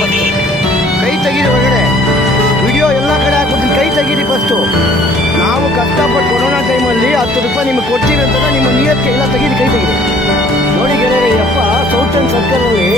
First ಕೈ ತೆಗೀರಿ ಹೊರಗಡೆ. ವಿಡಿಯೋ ಎಲ್ಲ ಕಡೆ ಹಾಕ್ಬಿಡ್ತೀನಿ, ಕೈ ತೆಗೀರಿ ಫಸ್ಟು. ನಾವು ಕಷ್ಟಪಟ್ಟು ಕೊರೋನಾ ಟೈಮಲ್ಲಿ 10 ರೂಪಾಯಿ ನಿಮಗೆ ಕೊಡ್ತೀವಿ ಅಂತ ನಿಮ್ಮ ನಿಯತ್ಗೆ ಎಲ್ಲ ತೆಗೀರಿ, ಕೈ ತೆಗೀರಿ. ನೋಡಿ ಗೆಳೆಯರೆ, ಅಪ್ಪ ಸೌತ್ ಸರ್ಕಲಲ್ಲಿ